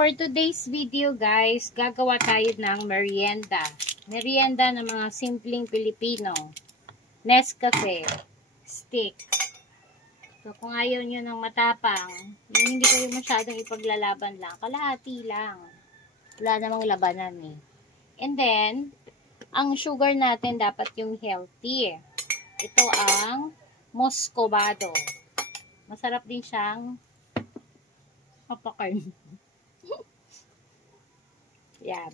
for today's video guys, gagawa tayo ng merienda. Merienda ng mga simpleng Pilipino. Nescafe stick. So kung ayaw nyo ng matapang, yung hindi kayo masyadong ipaglalaban lang, kalahati lang. Wala namang labanan eh. And then, ang sugar natin dapat yung healthy. Ito ang Muscovado. Masarap din siyang papakarn. Yan.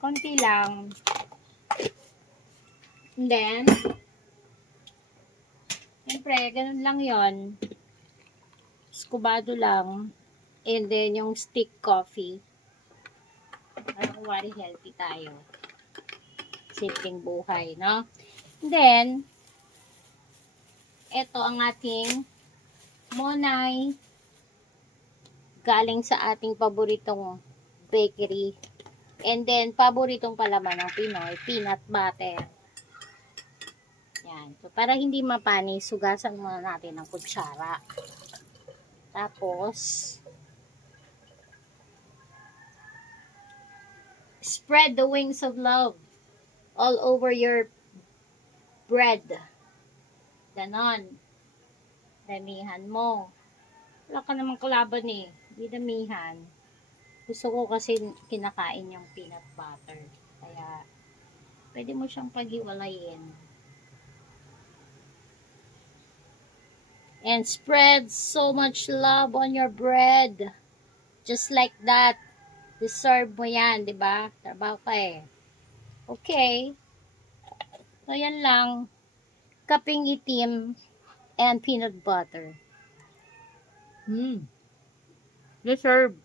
Konti lang. And then, siyempre, ganun lang yon. Muscovado lang. And then, yung stick coffee. Para kuwari healthy tayo. Simpleng buhay, no? And then, ito ang ating Monay galing sa ating paboritong bakery. And then, paboritong palaman ng Pinoy, peanut butter. Yan. So, para hindi mapanis, sugasan muna natin ng kutsara. Tapos, spread the wings of love all over your bread. Ganon. Damihan mo. Wala ka namang kalaban eh. Hindi damihan. Gusto ko kasi kinakain yung peanut butter. Kaya, pwede mo siyang paghiwalayin. And spread so much love on your bread. Just like that. Deserve mo yan, di ba? Trabaho ka eh. Okay. So, yan lang. Kaping itim and peanut butter. Deserve.